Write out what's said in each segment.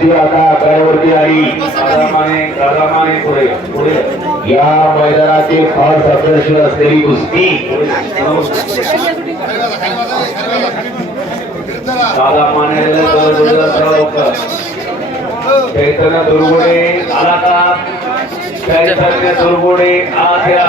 ती आता आकड्यावरती आली आरामाने आरामाने पुढे पुढे. या मैदानाची फार आकर्षण असलेली कुस्ती. दादा चैतन्य दुर्गुडे आला का चैतन्य दुर्गुडे आद्या.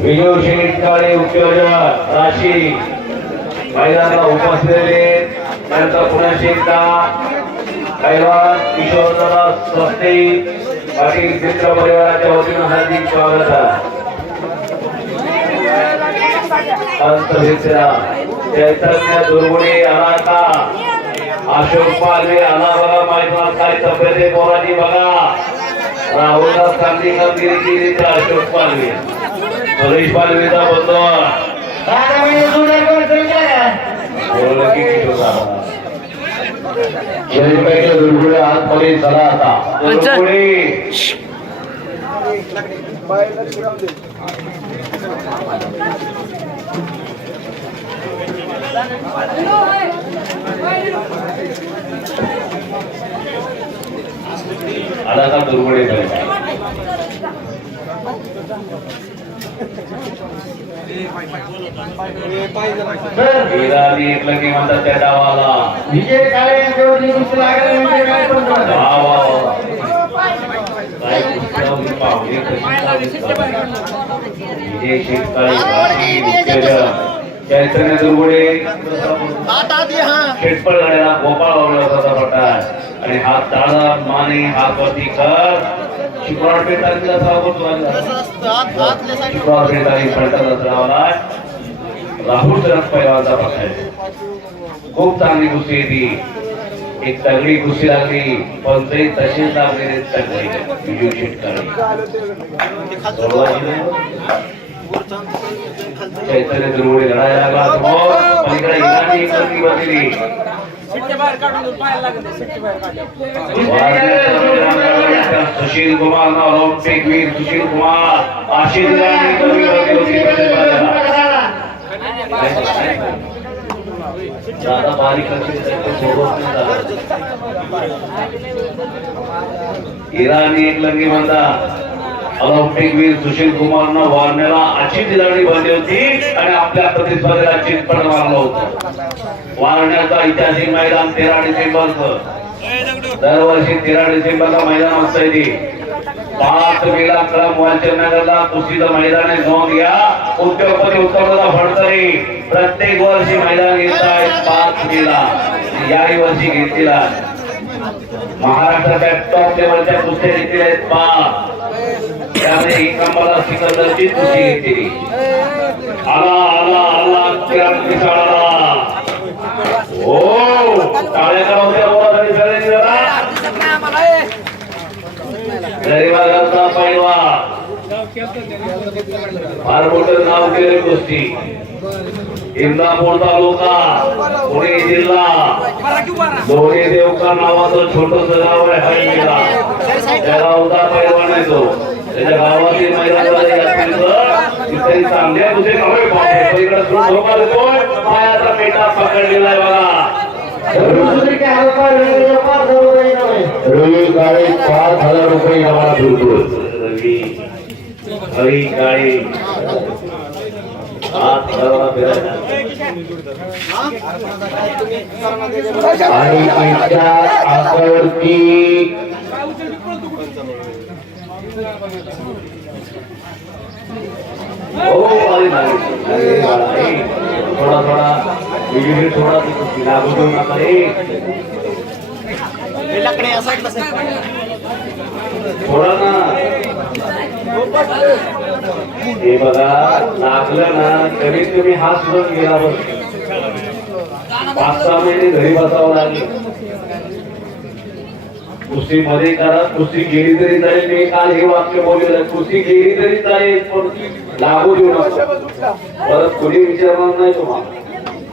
विजय शेटकाळे उद्योजक राशी. मैदानाला उपसलेले नंतर पुन्हा शेखदा कैलास किशोरदादा स्वस्ते पाटील मित्र परिवाराच्या वतीनं हार्दिक स्वागत आहे. चैतन्य दुर्गुणे अनाथा अशोक पालवे आला बघा माहिती काय तब्येत आहे पोराची बघा. राहुलदास चांगली कामगिरी केली तर अशोक पालवे. सुरेश पालवेचा बंधू आतमध्ये चला आता. दुर्गुडे आला का दुर्गुडे म्हणतात त्या डावाला. विजय काळे लागली. विजय चैतन्य दुर्गुडे शेटपळ गाड्याला गोपाळ वावला होता पडतात आणि हा ताळा माने हात वरती कर शुक्रवार पेठ शुक्रवार पेठ तारीख पलटत लावला राहुल शरद पैलवानचा पक्ष आहे. खूप चांगली गोष्टी आहे ती. एक तगडी कुस्ती लागली पण ते तशीच लागलेले तगडी. विजू शेटकरी. चैतन्य दुर्गुडे लढायला लागला पलीकडे इराणी एक सुशील कुमार ना ऑलिम्पिक वीर सुशील कुमार. आशिष दादा बारीक इराणी एक लंगी म्हणता ऑलिम्पिक वीर सुशील कुमार न वारण्याला अशी इराणी बांधली होती आणि आपल्या प्रतिस्पर्धेला चितपट मारलं होतं. वारण्याचा ऐतिहासिक मैदान तेरा डिसेंबरचं दरवर्षी तेरा डिसेंबरला मैदान असतंय ते पाच वेळा कळम वालचंदनगरला कुस्तीचं मैदान आहे. नोंद घ्या. उद्योगपती उत्तमदादा फडतरे प्रत्येक वर्षी मैदान घेत आहेत पाच वेळा याही वर्षी घेतलेला महाराष्ट्राच्या टॉप लेवलच्या कुस्त्या घेतलेल्या आहेत पाच. त्यामध्ये एक नंबरला सिकंदरची कुस्ती घेतली आला आला आला क्रांती आला हो टाळ्या करावत्या विभागाचा पैलवा. फार मोठं नाव केले गोष्टी. इंदापूर तालुका पुणे जिल्हा. दोन्ही देवका नावाचं छोटस गाव आहे हळदीला. त्या गावचा पैलवान आहे तो. त्याच्या गावातील मैदानाला तिथे चांगल्या दुसरे नव्हे बापरे पायाचा मेटा पकडलेला आहे बघा दुसरी काय हलका वेगवेगळ्या पाच हजार रुपये इनाम आहे. रवी काळे पाच हजार रुपये आम्हाला बिलकुल रवी हरी काळे हात हलवला फिरायला. आणि त्यांच्या हो, थोडा थोडा. विजय थोडा लागू देऊ नका रे थोडा ना. हे बघा लागलं ना कमीत तुम्ही हात सुद्धा गेला बघ पाच सहा महिने घरी बसावं लागेल. कुस्ती मध्ये करा कुस्ती गेली तरी जाईल मी काल हे वाक्य बोललेलं कुस्ती गेली तरी जाईल पण लागू देऊ नका. परत कुणी विचारणार नाही तुम्हाला.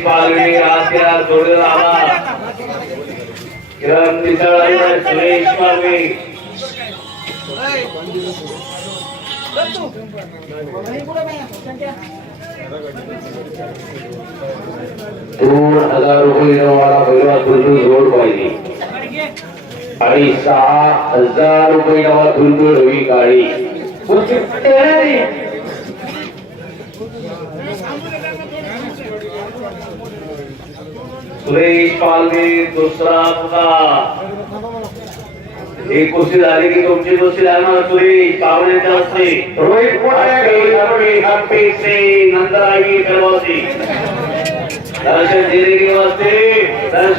पालवे आत्या जोडेला आला किरण सुरेश पालवे. दोन हजार रुपये वाला पहिला दुर्मिळ जोड पाहिजे. आणि सहा हजार रुपये नावा दुर्मिळ होई गाडी सुरेश पालवे दुसरा पुका एक कुस्ती झाली की तुमची कुस्ती लागणार सुरेश पाहुण्याच्या हस्ते. रोहित हॅपी हॅपी फिरवासी दर्शन जिरेगी वाजते